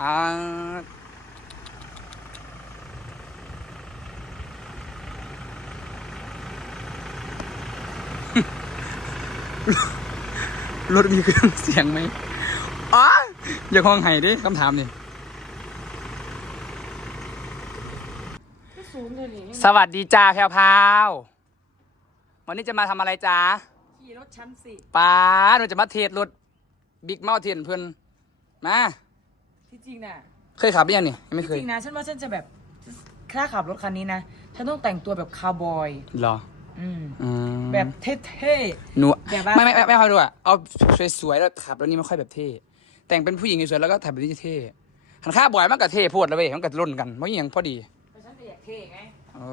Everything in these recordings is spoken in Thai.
อ่ารถมีเครื่องเสียงไหมอ๋ออย่าห้องไห้ดิคำถามนี่สูงเลยนี่สวัสดีจ้าแพรวพราววันนี้จะมาทำอะไรจ้าขี่รถชั้นสิป้าเราจะมาเทสรถบิ๊กเมาเทียนเพื่อนมา ที่จริงน่ะเคยขับหรือยังนี่ยังไม่ที่เคยจริงนะฉันว่าฉันจะแบบถ้าขับรถคันนี้นะฉันต้องแต่งตัวแบบคาวบอยเหรออืมอืมแบบเท่ หนูแบบว่า ไม่ไม่ไม่ไม่ค่อยดูอะเอาสวยๆแล้วขับแล้วนี่ไม่ค่อยแบบเท่แต่งเป็นผู้หญิงสวยๆแล้วก็ถ่ายแบบนี้เท่หันข้าบ่อยมันก็เท่โพูดแล้วเว้ยมันก็ร่นกันเพราะอหย่างพอดีๆแต่ฉันจะอยากเท่ไงโอ้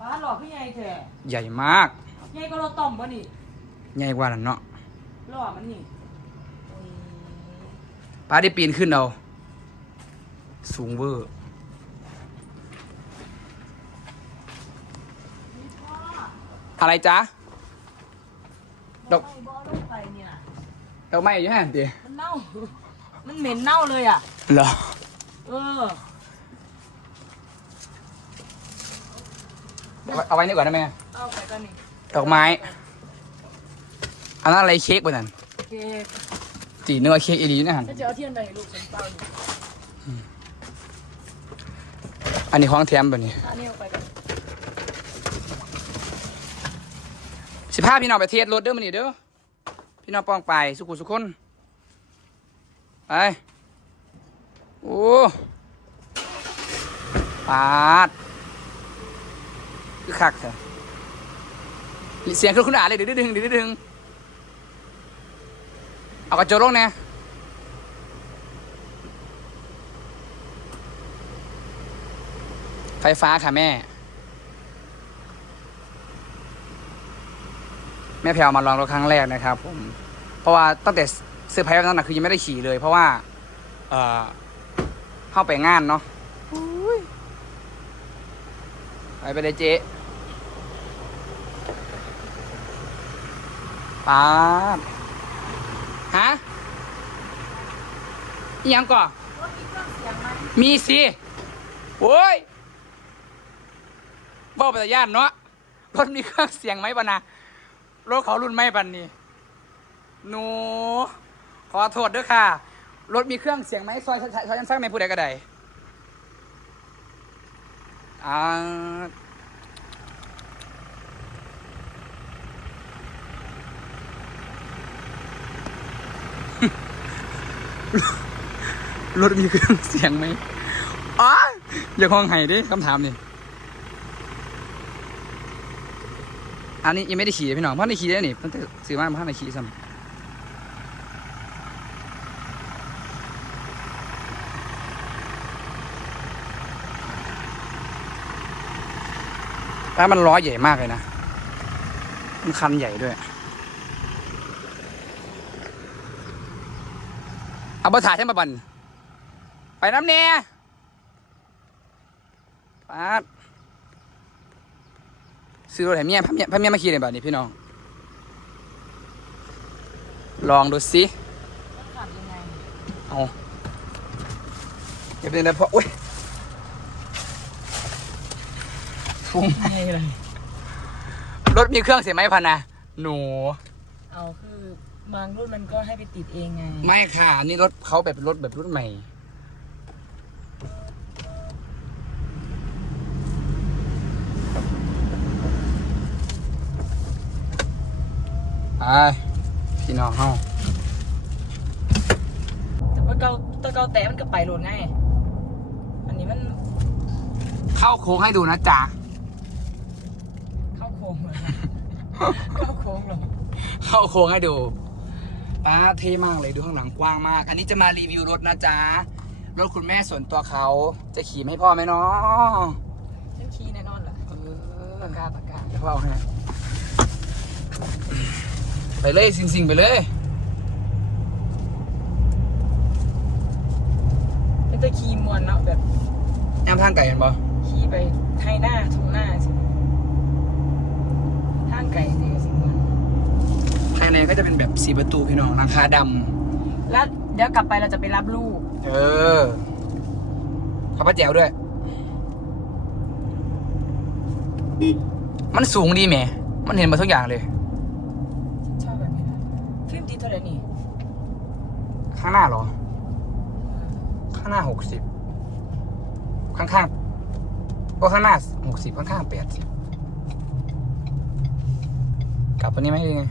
บ้านหล่อขึ้นใหญ่แท้ใหญ่มาก ใหญ่ก็เราต่อมวะนี่ใหญ่กว่านั่นเนาะหล่อมันนี่โอ้ย ป้าได้ปีนขึ้นเอาสูงเวอร์อะไรจ๊ะดอกไม่บอลงไปเนี่ยดอกไม้อยู่แห่นตีมันเน่า มันเหม็นเน่าเลยอะ เหรอ เออ เอาไว้เอาไว้นี่ก่อนได้ไหมเอาไปกันนี่ดอกไม้อันนั้นอะไรเค้กบนนั้นโอเค จีเนื้อเค้กอีหลีนะฮะฉันจะเอาเทียนไปให้ลูกฉันเปล่าอยู่อันนี้ของแถมแบบนี้อันนี้เอาไปกันสิพาพี่น้องไปเทสรถเด้อมันนี่เด้อพี่น้องปองไปสุขุสุขคนไปโอ้ปาดคือคักเถอะเสียงคือคุณอาเลยดึงดึงดึงดึง เอากระจกลงเนี่ยไฟฟ้าค่ะแม่ แม่แพรวมาลองรถครั้งแรกนะครับผม เพราะว่าตั้งแต่เซอร์ไพรส์วันนั้นนะคือยังไม่ได้ขี่เลย เพราะว่า เอ่อเข้าไปงานเนาะอุ้ยไปไปเลยเจ๊ป๊าด ฮะอิหยังก่อนมีสิโอ้ยบอกไปแต่ย่านเนาะรถมีเครื่องเสียงไหมปะนะรถเขารุ่นไม่ปันนี่หนู ขอโทษด้วยค่ะรถมีเครื่องเสียงไหมซอยซอยซอยยันฟังไม่พูดใดก็ได้อ่า รถมีเครื่องเสียงไหมอ๋ออย่าห้องไห้ดิคำถามนี่อันนี้ยังไม่ได้ขี่เลยพี่น้องเพราะในขี่ได้นี่เพิ่งซื้อมาเพราะในขี่ซ้ำแล้วมันล้อใหญ่มากเลยนะ มันคันใหญ่ด้วย เอาบถ่ายใช่ไหมบันไปน้ำเนี่ยปาดซื้อรถแถมเมียพาเมียพาเมียมาขี่ในบ้านนี้พี่น้อง ลองดูสิต้องขับยังไงเอาอย่าเป็นอะไรเพราะอุ้ยฟุ้งไงเลยรถมีเครื่องเสียงไหมพันนะหนู เอาคือ บางรุ่นมันก็ให้ไปติดเองไง ไม่ค่ะ อันนี่รถเขาแบบเป็นรถแบบรุ่นใหม่ ไป พี่น้องเฮาแต่ว่าเกาแตะเกาแต่มันก็ไปโหลดง่ายอันนี้มันเข้าโค้งให้ดูนะจ๊ะ เข้าโค้งเลย เข้าโค้งเหรอ เข้าโค้งให้ดู ป้าเท่มากเลยดูข้างหลังกว้างมาก อันนี้จะมารีวิวรถนะจ๊ะ รถคุณแม่ส่วนตัวเขาจะขี่ให้พ่อไหมเนาะฉันขี่แน่นอนแหละเออปากกาปากกาเดี๋ยวพ่อเอาให้ไปเลยสิงๆไปเลยเป็นตะขี่มวนเนาะแบบย่ำทางไก่เห็นปะขี่ไปไทยหน้าทุ่งหน้าสิทางไก่สิสิมวน ภายใน ก็จะเป็นแบบสีประตูพี่น้องราคาดแล้วเดี๋ยวกลับไปเราจะไปรับลูกำเออขับป้าแจ๋วด้วย มันสูงดีแหมมันเห็นมาทุกอย่างเลย ชอบแบบนี้นะฟิล์มดีเท่าไหร่นี่ข้างหน้าเหรอ ข้างหน้าหกสิบข้างๆก็ข้างหน้าหกสิบข้างๆแปดสิบกลับตัวนี้ไหมยังไง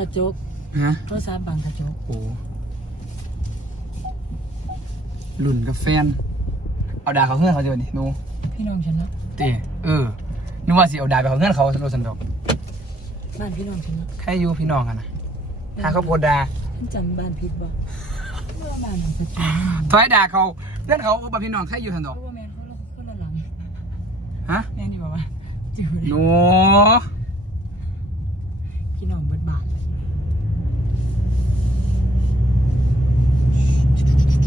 กระจกฮะ โทรศัพท์บังกระจกโอ้หลุ่นกับแฟน เอาดาเขาเงื่อนเขาเจอนี่หนูพี่น้องฉันนะเตเออนึกว่าสิเอาดาไปเขาเงื่อนเขาสนุกสนุกบ้านพี่น้องฉันนะแค่อยู่พี่น้องกันนะหาเขาโพดดาฉันจำบ้านผิดบ่เมื่อบ้านของกระจกถอยดาเขาเพื่อนเขาเอาไปพี่น้องแค่อยู่ทันดอกเพราะว่าแมนเขาเราคนละหลังฮะแม่นอยู่บ่วะจิ๋วเลยหนูพี่น้องเบิดบาทเลย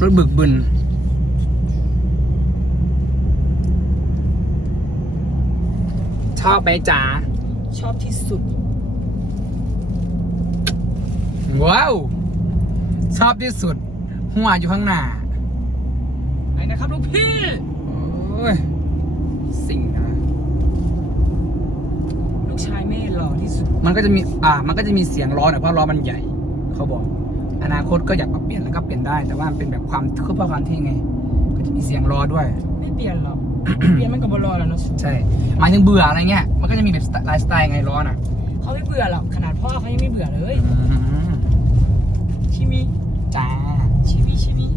รถบึกบึนชอบไหมจ๋าชอบที่สุด ว้าว ชอบที่สุด หัวอยู่ข้างหน้า ไหนนะครับลูกพี่ โอ้ย สิ่งนะ ลูกชายแม่หล่อที่สุด มันก็จะมี อ่า มันก็จะมีเสียงล้อหน่อยเพราะล้อมันใหญ่ เขาบอก อนาคตก็อยากปรับเปลี่ยนแล้วก็เปลี่ยนได้ แต่ว่ามันเป็นแบบความเพื่อความเท่ไง ก็จะมีเสียงล้อด้วย ไม่เปลี่ยนหรอก เปลี่ยนมันก็บ่รอแล้วเนาะใช่ หมายถึงเบื่ออะไรเงี้ย มันก็จะมีแบบสไตล์ไลฟ์สไตล์ไงล้อน่ะเขาไม่เบื่อหรอก ขนาดพ่อเขายังไม่เบื่อเลยอืมชิมิจ้าชิมิชิมิ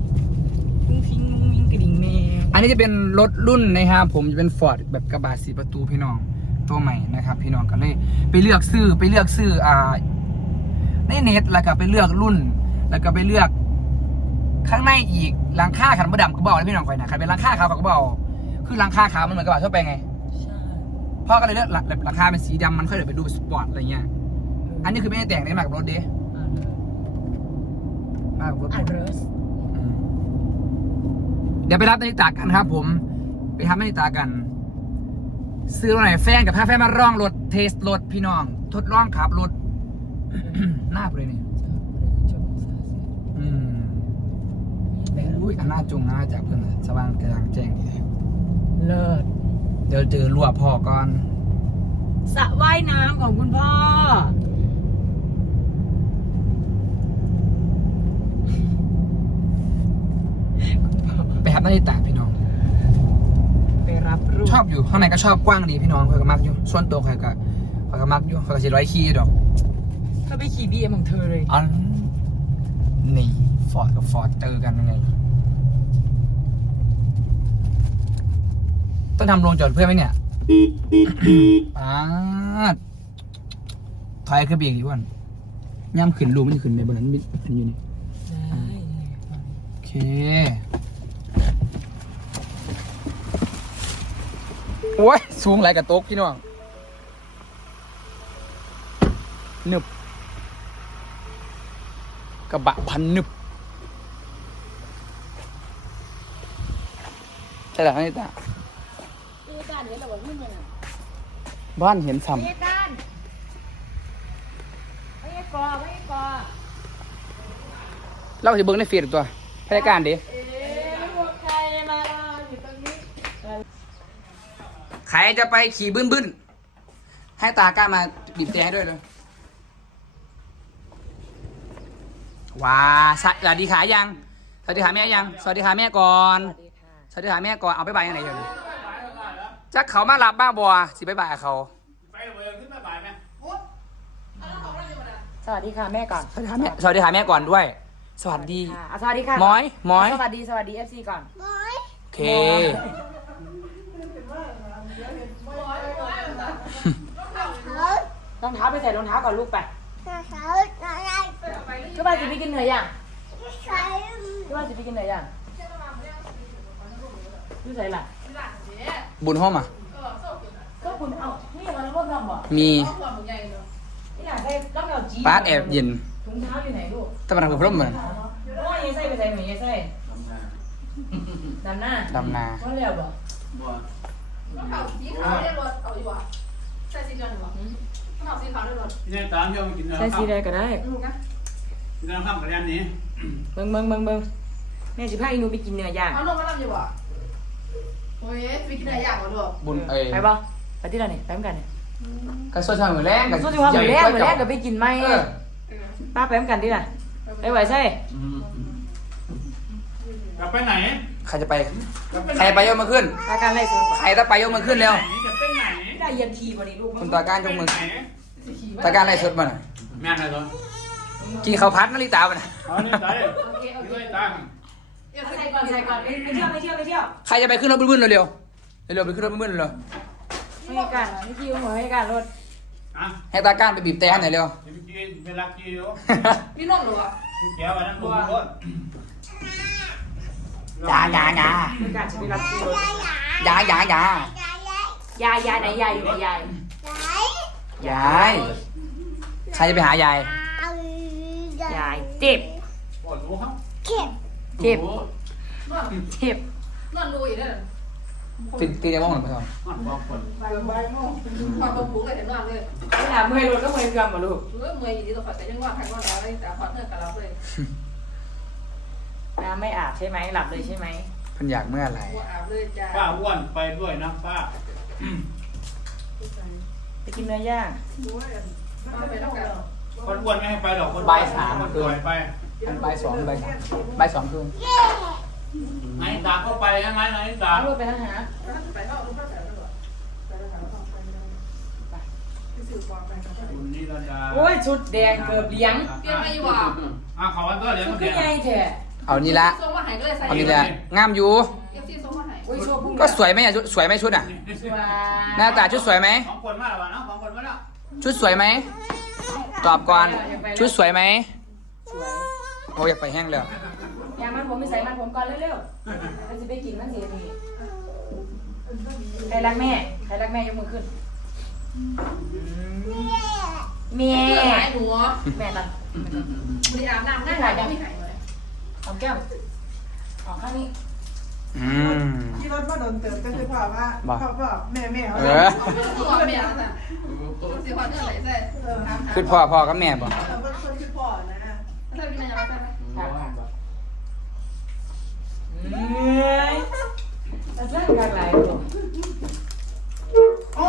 มุ้งพิงมุ้งมิงกระดิ่งแมวอันนี้จะเป็นรถรุ่นนะครับผมจะเป็นฟอร์ดแบบกระบะสีประตูพี่น้องตัวใหม่นะครับพี่น้องกันเลย ไปเลือกซื้อไปเลือกซื้ออ่าในเน็ตแล้วก็ไปเลือกรุ่น แล้วก็ไปเลือกข้างในอีกหลังคาขันบดำก็บอกนะพี่น้องคอยนะขันเป็นหลังคาขาวก็บอกคือหลังคาขาวมันเหมือนกระบะทั่วไปไงใช่พ่อก็เลยเลือกหลังหลังคาเป็นสีดำมันค่อยเดี๋ยวไปดูเป็นสปอร์ตอะไรเงี้ย อันนี้คือไม่ได้แต่งได้มากับรถเด้อ่านมากับรถอ่านเรสอืมเดี๋ยวไปรับนาฬิตากันครับ ผม ไปทำนาฬิตากัน ซื้อรถไหนแฟนกับพาแฟนมาร่องรถเทสรถพี่น้อง ทดลองขับรถหน้าไปเลยนี่อืม อุ้ยอันหน้าจงหน้าจากเพื่อนน่ะสว่างกระจ่างแจ้งดีเลยเลิศเดี๋ยวเจอรั่วพ่อก่อนสระว่ายน้ำของคุณพ่อ ไปทับนาฬิตาพี่น้อง ไปรับรูปชอบอยู่ข้างในก็ชอบกว้างดีพี่น้องคอยก็มักอยู่ส่วนตัวคอยก็คอยก็มักอยู่คอยก็สิร้อยขี้ดอกถ้าไปขี่บีเอ็มของเธอเลยอันนี่ฟอร์ดกับฟอร์ดเจอกันยังไง ต้องทำโรงจอดเพื่อนไหมเนี่ยป๊าดถอยขึ้นไปอีกดีกว่าย่ำขึ้นรูมันจะขึ้นไปบนนั้นมันอยู่นี่ได้โอเค โอ้ย สูงไหลายกับโต๊ะพี่น้องหนึบ กระบะพันหนึบใช่หรอนี่ตา เอ๊ะการเห็นเราบอกขึ้นยังไง บ้านเห็นซ้เอ๊ะการไม่ให้กอไม่ให้กอำเราจะเบิ้งในเฟียดตัวพนักงานดิเอ๊ะพวกใครมารออยู่ตรงนี้ใครจะไปขี่บึ้นบึ้นๆให้ตาก้ามาบีบแต่ให้ด้วยเลยว้าสวัสดีขายัง สวัสดีขาแม่ยัง สวัสดีขาแม่ก่อน สวัสดีค่ะสวัสดีขาแม่ก่อน เอาไปบายยังไงเดี๋ยวนี้ จักเขามารับบ้าบัวสิไปบายกับเขาสวัสดีค่ะแม่ก่อนสวัสดีขาแม่สวัสดีขาแม่ก่อนด้วย สวัสดี ค่ะอะสวัสดีค่ะหมอยหมอย สวัสดีสวัสดีเอฟซีก่อน โอเค รองเท้าไปใส่รองเท้าก่อนลูกไปก็บ้านจะไปกินเหนื่อยยังก็บ้านจะไปกินเหนื่อยยังดูใส่ละ บุญห้อมอะ ก็คุณเอานี่มันร่วมลำบ่มีนี่หลังใส่ต้องเอาจีปาร์ตแอบเย็นถุงเท้าอยู่ไหนลูกแต่มันทำกับพร่มเหมือนโอ้ยยายใส่ไปใส่หนูยายใส่ดำหน้าดำนา ว่าเร็วบ่บ่เอาสีขาวได้รถเอาดีกว่าใส่สีเดียวหนึ่งหรอเอาสีขาวได้รถนี่ตามที่เรากินเนื้อใส่สีใดก็ได้ลูกนะกินเนื้อข้ามกับยันนี้เบิ่งเบิ่งเบิ่งเบิ่งแม่สิพาอีหนูไปกินเนื้อย่างเอาลงมาลำอยู่บ่ โอ้ยไปกินอะไรอย่างก่อนดูบุญเอ้ยไปบ่ไปที่ไหนนี่ไปเหมือนกันนี่กระสวดทางมือแรงกับสู้ที่ว่ามื้อแรกมื้อแรกก็ไปกินไหมเออป้าไปเหมือนกันที่ไหนไปไหวใช่กลับไปไหนใครจะไป ใครไปยกมือขึ้น อาการไรส่วนใครจะไปยกมือขึ้นเร็วจะไปไหนได้ยันทีบ่นี่ลูกคุณตาการยกมือไหนตาการไล่สดมาน่ะแม่นอะไรตัวกินข้าวพัดนาฬิตาป่ะน่ะเอานี่ตายเลยโอเคโอเค นี่ตายใส่ก่อนใส่ก่อนไปเที่ยวไปเที่ยวไปเที่ยวใครจะไปขึ้นรถบึ้นๆเร็วๆเร็วๆไปขึ้นรถบึ้นๆเร็วไม่ให้การไม่คิวหัวให้การรถอะให้ตาการไปบีบแต่หน่อยเร็วเดี๋ยวกินเวลากินอยู่มีน้องหรือวะกินแก้ววันนั้นผมก็ยาอยาอยาให้การจะไปรับคิวรถอยาอยาอยายายยายไหนยายอยู่ไหนยายยายใครจะไปหายายยายเจ็บปวดหัวครับเจ็บ นอนเจ็บ นอนดูอยู่เนี่ยตีตีในห้องหนึ่งไปก่อนปวดหัวปวดไปไปโม่นอนตรงปุ๊กเลยเห็นนอนเลยไปถามเมื่อยรถก็เมื่อยเกลือมาลูกเมื่อเมื่ออยู่ดีตัวขอแต่ยังว่าใครว่าแล้วแต่ขอเธอกับเราเลยน้ำไม่อาบใช่ไหมหลับเลยใช่ไหมเพิ่นอยากเมื่อไหร่ว่าอาบเลยจ้าป้าอ้วนไปด้วยนะป้าไปกินเนื้อย่าง ไปแล้วกันคนอ้วนไม่ให้ไปหรอกคนบ่ายสามคนป่วยไป มันบ่ายสองบ่ายสามบ่ายสองครึ่งไหนตาก็ไปใช่ไหมไหนตาเอารถไปนะฮะไปเอาลูกไปแต่ละตัวไปแล้วกันต้องไปไปไปสื่อความไปกันคุณนี่เราจะโอ้ยชุดแดงเกือบเลี้ยงเปลี่ยนมาอยู่ว่ะอะขอวันตัวเดี๋ยวชุดมันคืเดี๋อใหญ่แท้เอานี่ละส่งมาหายก็เลยใส่เอานี่ละงามอยู่ เอฟซีส่งมาหายโอ้ยโชว์พุ่งก็สวยไหมอะชุดสวยไหมชุดอะ สวยหน้าตาชุดสวยไหมสองคนมาแล้วเนาะสองคนมาแล้วชุดสวยไหม ตอบก่อน ชุดสวยไหมสวย โอ้ยอยากไปแห้งเลยอยางมันผมไม่ใส่มันผมก่อนเร็วๆมันจะไปกินมันสิพี่ใครรักแม่ ใครรักแม่ยกมือขึ้น แม่หายหนูแม่ตันมีอาบน้ำง่ายหลายยังไม่หายเลยเอาแก้มเอาข้างนี้อืมที่รถมาโดนเติมก็คือพ่อว่าบ่พ่อพ่อแม่แม่เขาเอเออตัวเมียน่ะสีฟ้าเนื้อไหลใส่คือพ่อพ่อกับแม่บ่เออเป็นคนคือพ่อนะ ถ้ากินอะไรใส่เฮ้ยแต่เส้นกันหลายตัวโอ้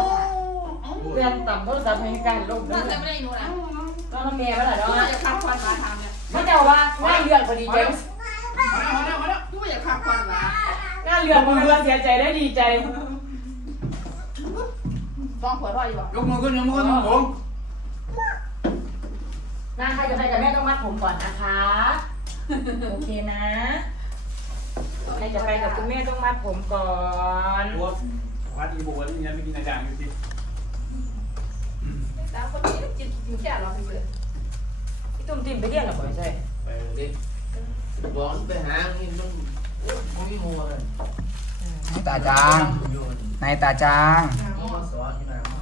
เรียนต่ำก็จะให้การลงถ้าด้วยใส่ไม่ได้หนูนะก็ทำเมียมาหลายก็เนาะอยากคักควันมาทำเนี่ยไม่เดาว่าง่ายเลือดพอดีใจมาแล้วมาแล้วมาแล้วก็อยากคักควันมาง่ายเลือดพอดีเสียใจได้ดีใจ ต้องขวดรอยอยู่ยกมือขึ้นยกมือขึ้นผมนาง จะไปกับแม่ต้องมัดผมก่อนนะคะ โอเคนะใครจะไปกับคุณแม่ต้องมัดผมก่อนปวดวัดอีบัวนี่ยังไม่กินอะไรอยู่ดิแต่คนนี้จิตอยู่แค่เราคือพี่ตุ้มติมไปเรียนหรอบ่ใช่ไปดิบอกไปหานี่มันมันมีมัวเลยนายตาจางอยู่นายตาจางนี่มาสอนที่ไหนมา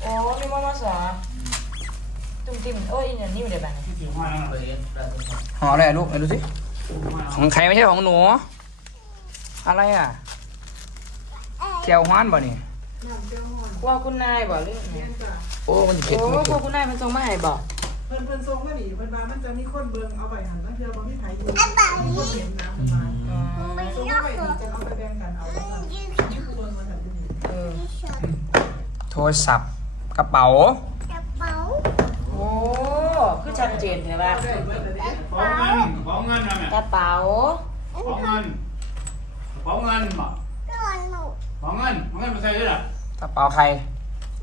โอ้มีมอมาสอ ตุ้มติมโอ้ยอันนี้มันเดี๋ยวแบบที่ถึงมาแล้วไปเรียนแต่สอนห่ออะไรอะลูกไหนดูสิ ของใครไม่ใช่ของหนู อะไรอะแก้วฮ้อนบ่นี่ว่าคุณนายบอกเรื่องโอ้มันจะเผ็ดโอ้มันพเผ็วกดคุณนายมันทรงมาให้บอกเพิ่นเพิ่นทรงก็หนีเพิ่นมามันจะมีคนเบิ่งเอาไปหันแล้วเพื่อบางที่ไผอยู่คนเห็นน้ำมาทรงก็ไปดีจะเอาไปแบ่งกันเอาไปสั่งเบิ่งมาถัดอยู่นี่เออโทรศัพท์กระเป๋าโอ้ คือชัดเจนใช่ป่ะได้เบิ่งเลยดิขอเงินขอเงินนะแม่กระเป๋าขอเงินขอเงินมาขอเงินขอเงินไปใส่ด้วยล่ะกระเป๋าใคร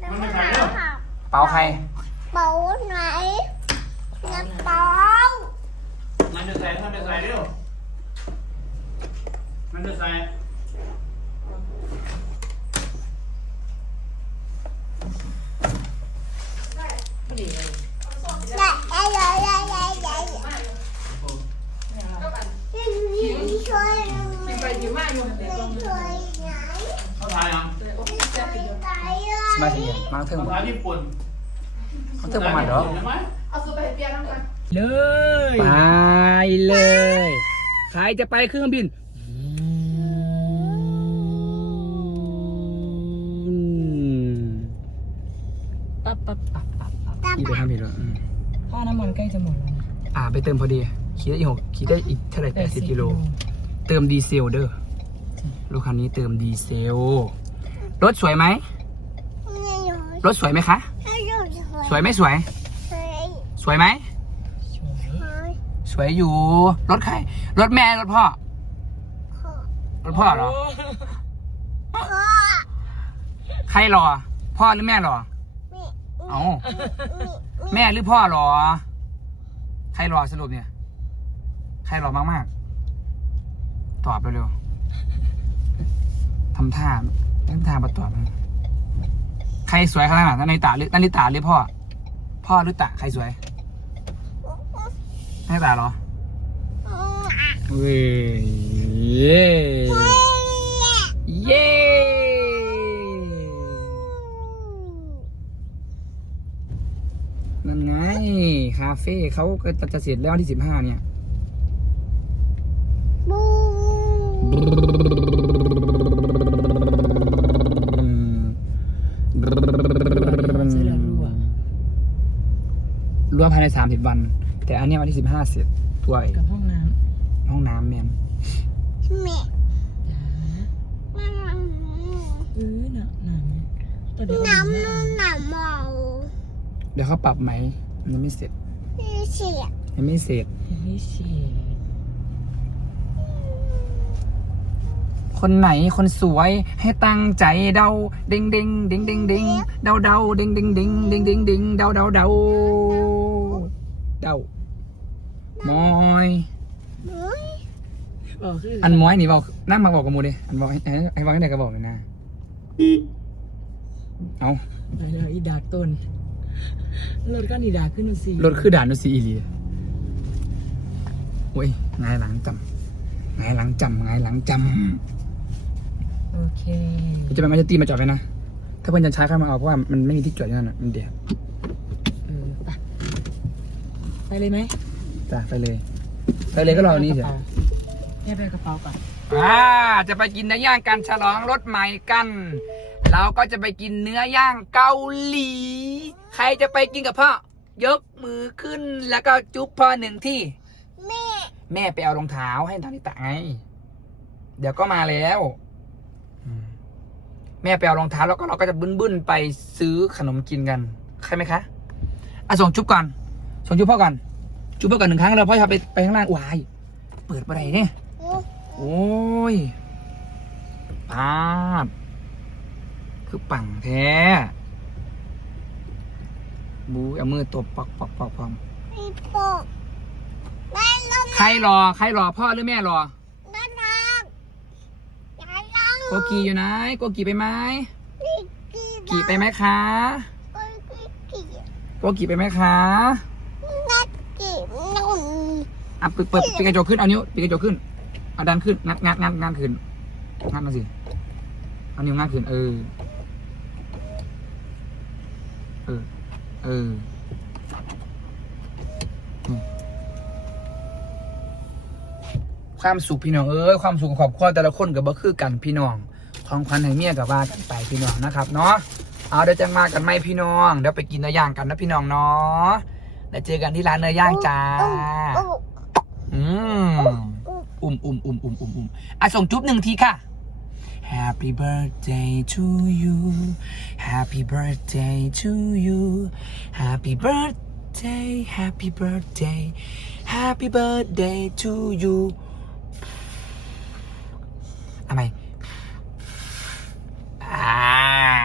มันไม่ใส่ด้วยกระเป๋าใคร bảo này nhập bảo มันจะใส่มันจะใส่เร็วมันจะใส่ไม่ดี อม่แต่เงี้เขาทายยังมาเถึงยังมาเถึงเขาบ่ทายญี่ปุ่นเขาเถึระมาเหรอใไหมเอาสุดไปเปียน้ำกันเลยไปเลย ใครจะไปเครื่องบินปั๊บปั๊บปั๊บปั๊บปั๊บอีกไปทำอีกแล้วอืมค่าน้ำมันใกล้จะหมดแล้วนะอ่า ไปเติมพอดีขี่ได้อีกหกขี่ได้อีกเท่าไหร่แปดสิบกิโล เติมดีเซลเด้อรถคันนี้เติมดีเซล รถสวยไหม รถสวยไหมคะ สวยไหมสวย สวยไหม สวยอยู่ รถใคร รถแม่ รถพ่อ รถพ่อเหรอ ใครรอ พ่อหรือแม่รอ เอาแม่หรือพ่อรอ ใครรอสรุปเนี่ย ใครรอมากๆ ตอบเร็วๆทำท่าทำท่ามาตอบนะใครสวยขนาดนั้นนาริตาหรือนาริตาหรือพ่อ พ่อหรือตาใครสวยนาริตาเหรอเว้ยเย้เย้นั่นไง คาเฟ่เขาก็จะเสร็จแล้วที่สิบห้าเนี่ย รวมภายในสามสิบวัน แต่อันเนี้ยวันที่สิบห้าเสร็จตัวเองกับห้องน้ห้องน้ำแม่นำเออหนักหนักตัวเดียวน้ำน้ำเดี๋ยวเขาปรับไหมยังไม่เสร็จยังไม่เสร็จ ไม่เสีย คนไหนคนสวยให้ตั้งใจเดาเด้งเด้งเด้งเด้งเด้งเดาเดาเด้งเด้งเด้งเด้งเด้งเด้งเดาเดาเดาเดามอยบอกคืออันมอยนี่บอกนั่งมาบอกกับหมูดิอันบอกให้ให้ให้บอกให้ได้ก็บอกเลยนะเอาไปเลยอีดากต้นรถก็นีดากขึ้นมาสิรถคือด่านนุสีอีหลีโอ้ยไงายหลังจำไงายหลังจำไงายหลังจ โอเคำจะไปมาจะตีมาจอดไว้นะ ถ้าเพื่อนจะใช้เข้ามาเอาเพราะว่ามันไม่มีที่จอดอยู่นั่นน่ะมันเดียวเออไปไปเลยไหมจ้ะไปเลย ไปเลยก็รออันนี้เถกระอะเป๋าเนี่ยไปกระเป๋าก่อนอ่าจะไปกินเนื้อย่างกันฉลองรถใหม่กัน เราก็จะไปกินเนื้อย่างเกาหลี ใครจะไปกินกับพ่อยกมือขึ้นแล้วก็จุ๊บพ่อหนึ่งที่ แม่ไปเอารองเท้าให้ทานิตะไง เดี๋ยวก็มาแล้วอืมแม่ไปเอารองเท้าแล้วก็เราก็จะบึ้นๆไปซื้อขนมกินกันใช่ไหมคะอะส่งจุ๊บก่อนส่งจุ๊บพ่อก่อนจุ๊บพ่อก่อนหนึ่งครั้งแล้วพ่อจะไปไปข้างล่างวายเปิดไปไหนเนี่ยโอ้ยปาดคือปังแท้บูเอามือตบปอกปอกปอกปอกใครรอใครรอพ่อหรือแม่รอ โกกีอยู่ไหนโกกีไปไหมกีไปไหมคะโกกีไปไหมคะอะเปิดเปิดปิดกระจกขึ้นเอานิ้วปิดกระจกขึ้นเอาดันขึ้นงัดงัดงัดงัดขึ้นงัดมาสิเอานิ้วงัดขึ้นเออเออเอออื ความสุขพี่น้องเอ้ยความสุขของครอบครัวแต่ละคนกับบ่คือกันพี่น้องของขวัญให้เมียกับว่ากันไปพี่น้องนะครับเนาะเอาเดี๋ยวจะมากันไหมพี่น้องเดี๋ยวไปกินเนื้อย่างกันนะพี่น้องเนาะเดี๋ยวเจอกันที่ร้านเนื้อย่างจ้าอืมอุ่มอุ่มอุ่มอุ่มอุ่มอุ่มอะส่งจุ๊บหนึ่งทีค่ะ Happy birthday to you Happy birthday to you Happy birthday Happy birthday Happy birthday to you ทำไมอ่า